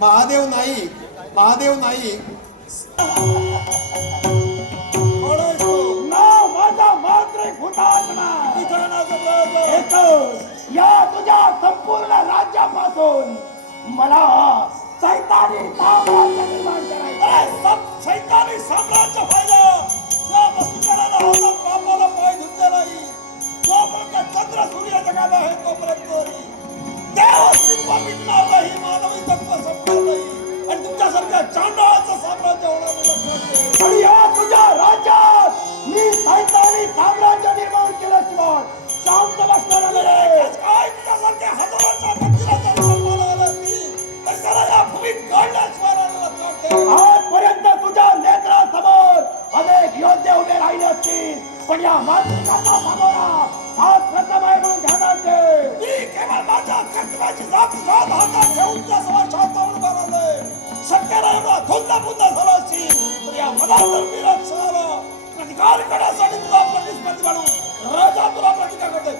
महादेव नाईक, महादेव नाईक. नाव माझा मात्र हुतात्मा. या तुझ्या संपूर्ण राज्यापासून मला सैतानी साम्राज्य निर्माण करायचं. सैतानी साम्राज्य व्हायला या वसुंधराला हातात पापाला पाय धुतले नाही. जोपर्यंत चंद्र सूर्य जगाला आहे तोपर्यंत देव अस्तित्व मिटणार नाही, मानवी तत्व संपणार नाही आणि तुमच्यासारख्या चांडाळाचं साम्राज्य होणार नाही. आणि या तुझ्या राज्यात मी सैतानी साम्राज्य निर्माण केल्याशिवाय शांत बसणार नाही. काय तुझ्यासारख्या हजारांच्या व्यक्तीला जर जन्माला आलं असतील तर त्याला या भूमीत काढल्याशिवाय राहिलेलं वाटते. आजपर्यंत तुझ्या नेत्रासमोर अनेक योद्धे उभे राहिले असतील, पण या मातृकाचा सामोरा आज प्रथम आहे म्हणून ध्यानात ठेव. मी केवळ माझ्या कर्तव्याची जात हातात ठेवून त्या समोर शांतावून उभा राहिलोय. शक्यला एवढा धुंदा झाला असतील तर या मनांतर निरक्षराला प्रतिकार करण्यासाठी तुला प्रतिस्पर्धी म्हणून राजा तुला प्रतिकार करते.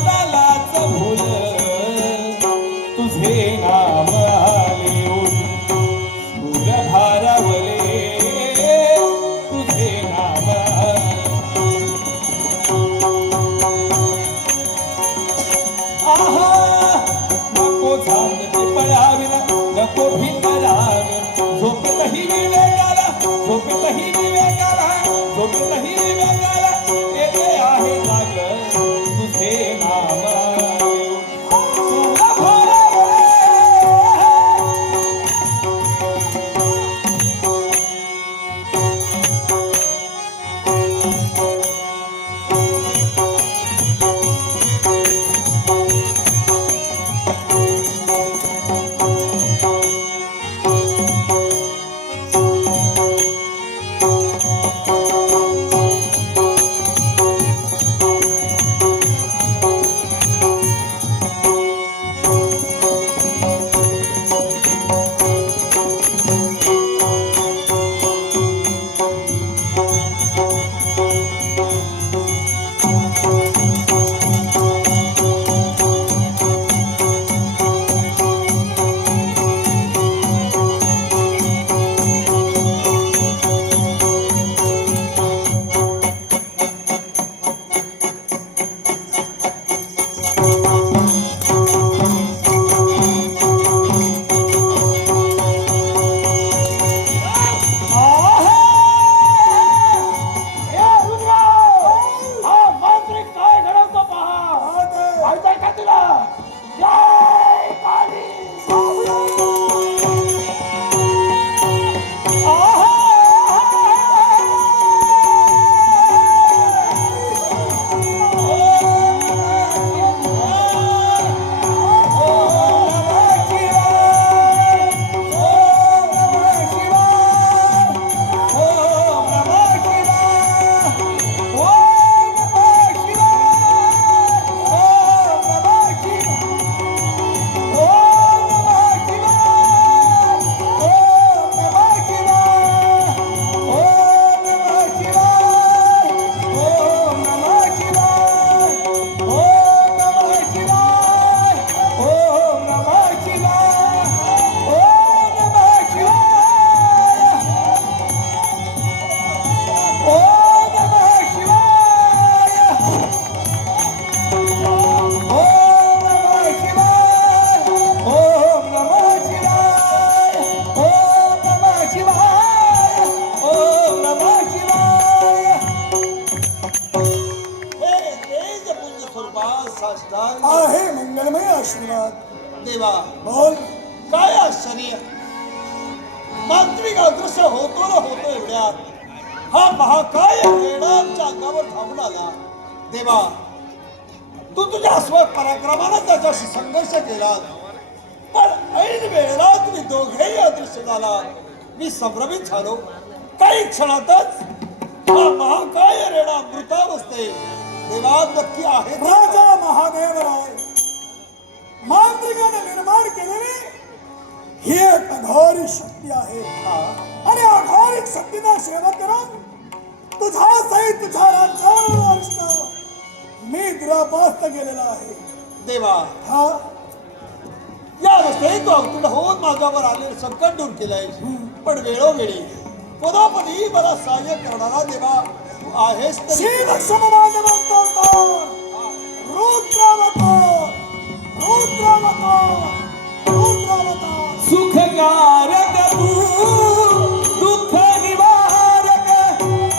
स्वतःलाच भूल तुझे नाम आले ओढी सूर भारावले तुझे नाम आहा नको झांजते पळाविला नको भिंगरावे झोपेतही विवेकाला झोपेतही विवेकाला झोपेतही विवेकाला येते आहे जाग तुझे नाम सूर भारावले आहे मंगलमय आशीर्वाद. देवा बोल. काय आश्चर्य मांत्रिक अदृश्य होतो ना होतो एवढ्यात हा महाकाय वेडा आमच्या अंगावर धावून आला. देवा तू तुझ्या स्वपराक्रमाने त्याच्याशी संघर्ष केला पण ऐन वेळेला तुम्ही दोघेही अदृश्य झाला. मी संभ्रमित झालो. काही क्षणातच हा महाकाय रेडा मृतावस्थे देवा नक्की आहे. राजा महादेवराय मांत्रिकाने निर्माण केलेली ही एक अघोरी शक्ती आहे आणि अघोरी शक्तीचा सेवा करून तुझा सहित तुझ्या राज्यावर मी दुरापास्त गेलेला आहे. देवा हा या अवस्थेत तू अवतुड होऊन माझ्यावर आलेलं संकट दूर केलंय पण वेळोवेळी पदोपदी मला सहाय्य करणारा देवा तू आहेस तरी. श्री लक्ष्मणाने म्हणतो रुद्रावतार रुद्रावतार रुद्रावतार. सुखकारक तू दुःख निवारक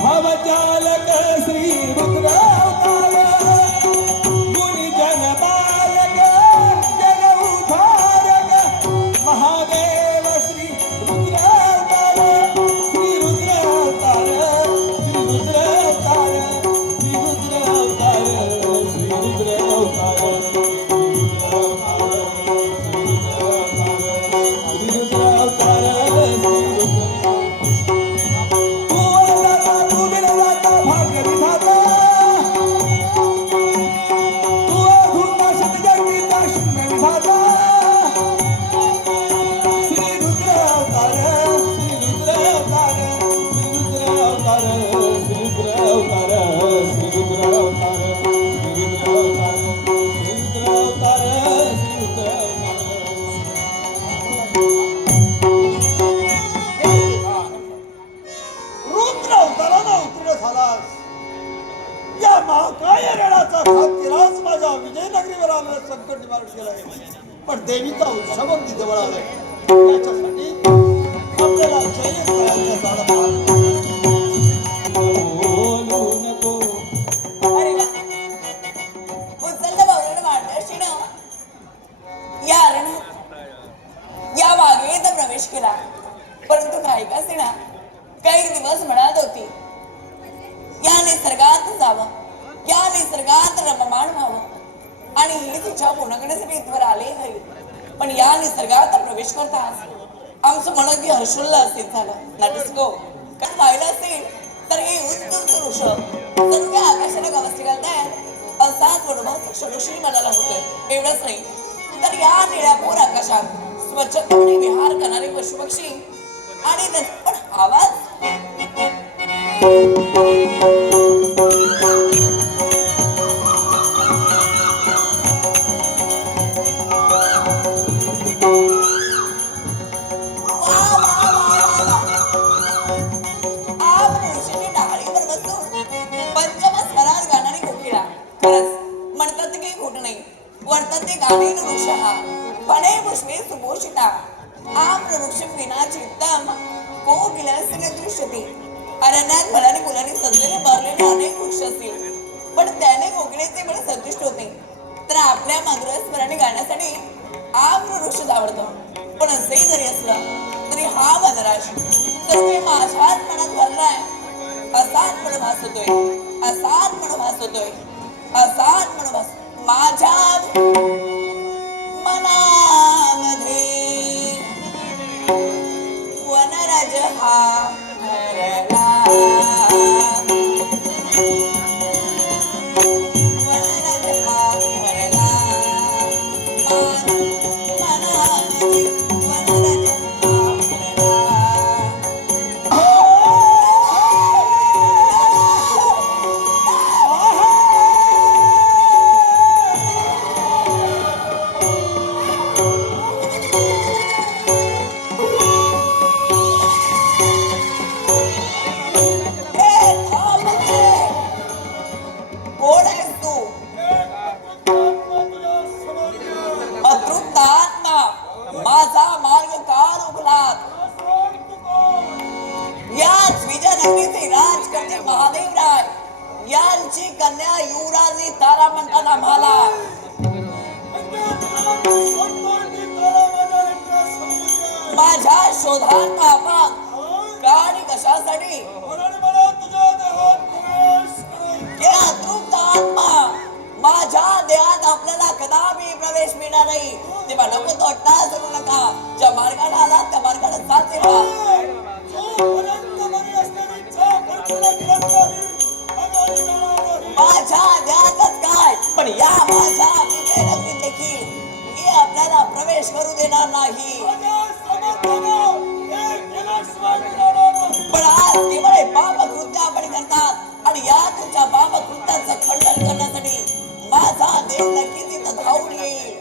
भवचालक श्री रुद्र अवतार गुणीजन बालक जग उद्धारक महादेव श्री रुद्र अवतार श्री रुद्र अवतार श्री रुद्र अवतार श्री रुद्र अवतार श्री रुद्र अवतार श्री रुद्र अवतार श्री रुद्र अवतार आपल्यावर आलेलं संकट निवारण केलं आहे. पण देवीचा उत्सव अगदी जवळ आलाय. त्याच्यासाठी आपल्याला जय्यत करायला जाणं भाग आहे. बोलू नको. अरे वा, उचललं बावळट मार्गदर्शन या अरण्यात या बागेत प्रवेश केला. परंतु काही का असेना काही दिवस म्हणत होती या निसर्गात जावं, या निसर्गात रममाण व्हावं आणि हे तिच्या पूर्णकडेसाठी इथवर आले नाही. पण या निसर्गात प्रवेश करताच आमचं मन अगदी हर्षोल्लासित झालं. नाटस्को कारण पाहिलं असेल तर हे उत्तुंग पुरुष सर्व आकाशाला गवसणी घालतायत असाच अनुभव क्षणोक्षणी मनाला होतोय. एवढंच नाही तर या निळ्याभोर आकाशात स्वच्छपणे विहार करणारे पशुपक्षी आणि त्याचा पण आवाज वर्तते गाणे वृक्षः फळे पुष्पे सुभूषिता आम्रवृक्षं विना चित्तम कोकिलस्य दृश्यते. अरण्यात फळांनी फुलांनी सजलेले भरलेले अनेक वृक्ष असतील पण त्याने कोकिलेचे मन संतुष्ट होते. तर आपल्या मधुर स्वराने गाण्यासाठी आम्रवृक्ष आवडतो. पण असेही जरी असलं तरी हा वनराज सर्व माझ्याच मनात भरलाय असाच मनोभास होतोय, असाच मनोभास होतोय, असाच मनोभास माझ्या मनामध्ये वनराज हा हरला, वनराज हा हरला मनामध्ये वनराज हा हरला. यांची कन्या युवराजी तारा म्हणतात आम्हाला. माझ्या शोधात आपण का आणि कशासाठी आत्मा माझ्या देहात आपल्याला कदापि प्रवेश मिळणार नाही. तेव्हा नको तोडता करू नका. ज्या मार्गाला आलात त्या मार्गाला जात तेव्हा माझ्या देहातच काय पण या माझ्या विजयनगरीत देखील मी आपल्याला प्रवेश करू देणार नाही. पण आज केवळ पाप कृत्य आपण करतात आणि या तुमच्या पाप कृत्याचं खंडन करण्यासाठी माझा देव नक्की तिथं धावून येईल.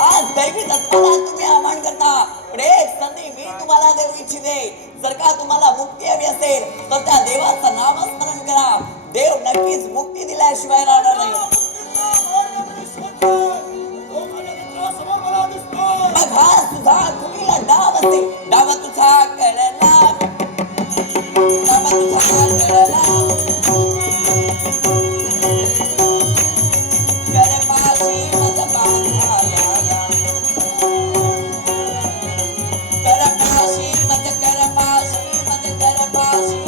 आज दैवी तत्वाला तुम्ही आव्हान करता पण एक संधी मी तुम्हाला देऊ इच्छिते. जर का तुम्हाला मुक्ती हवी असेल तर त्या देवाचं नामस्मरण करा. देव नक्कीच मुक्ती दिल्याशिवाय राहणार नाही. बघा तुझा कुणीला डाव असे डाव तुझा कळला, डाव तुझा कळला करपाशी मत बांधाया, करपाशी मत करपाशी मत करपाशी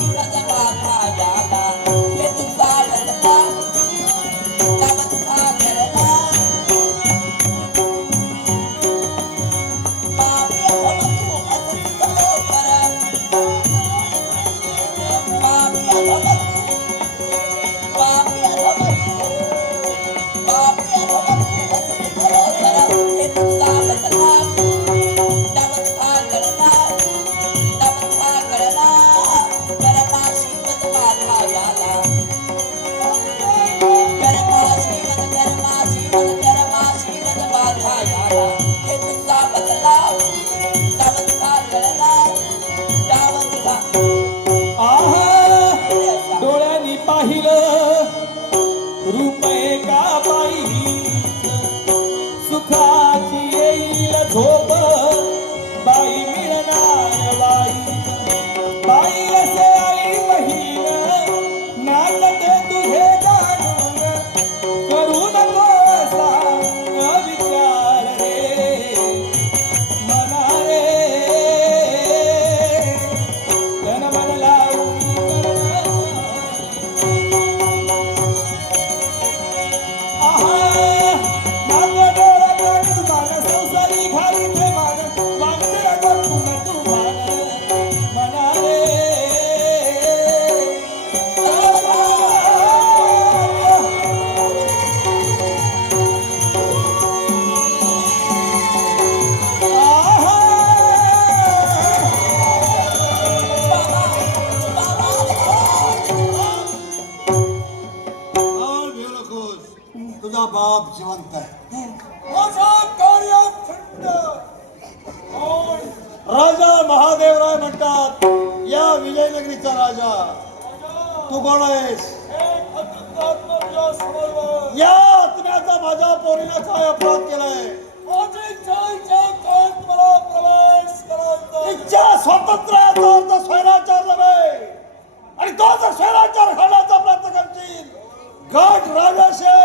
मत बांधाया हे तुझा लढला डाव तुझा कळला. डोळ्यांनी पाहिलं रूप एका बाई सुखाची येईल झोप बाई मिळणार बाई असे आई बहीण नाटक तुझे जाणून करू नको असा विचार रे मना रे तन मन लावून संसारी घाली प्रेमान वागते पुन्हा तू मना रे तुझा बाप जिवंत आहे. माझा कार्यात खंड राजा महादेवराय म्हणतात या विजयनगरीचा राजा तू कोण आहेस या आत्म्याचा माझ्या पोरीनं काय अपराध केलाय इच्छा स्वातंत्र्याचा अर्थ स्वैराचार नव्हे आणि तो जर स्वैराचार घालण्याचा प्रयत्न करशील घाट राजाशे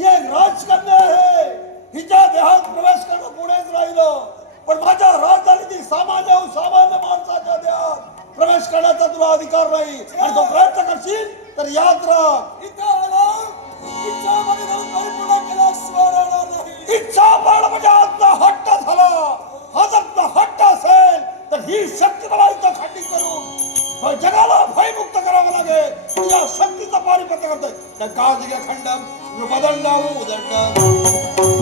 एक राजकन्या आहे हिच्या देहात प्रवेश करणं पुढेच राहिलं पण माझ्या राजधानीतील सामान्य माणसाच्या देहात प्रवेश करण्याचा तुला अधिकार नाही आणि तो प्रयत्न करशील तर याद राख इच्छा पाळणं म्हणजे आजचा हट्ट झाला हा जर हट्ट असेल तर ही शक्ती मला इथं खंडित करून जगाला भयमुक्त करावं लागेल तुझ्या शक्तीचा पारिपत्य करतोय त्या काळजी खंडम बदलणार उदंड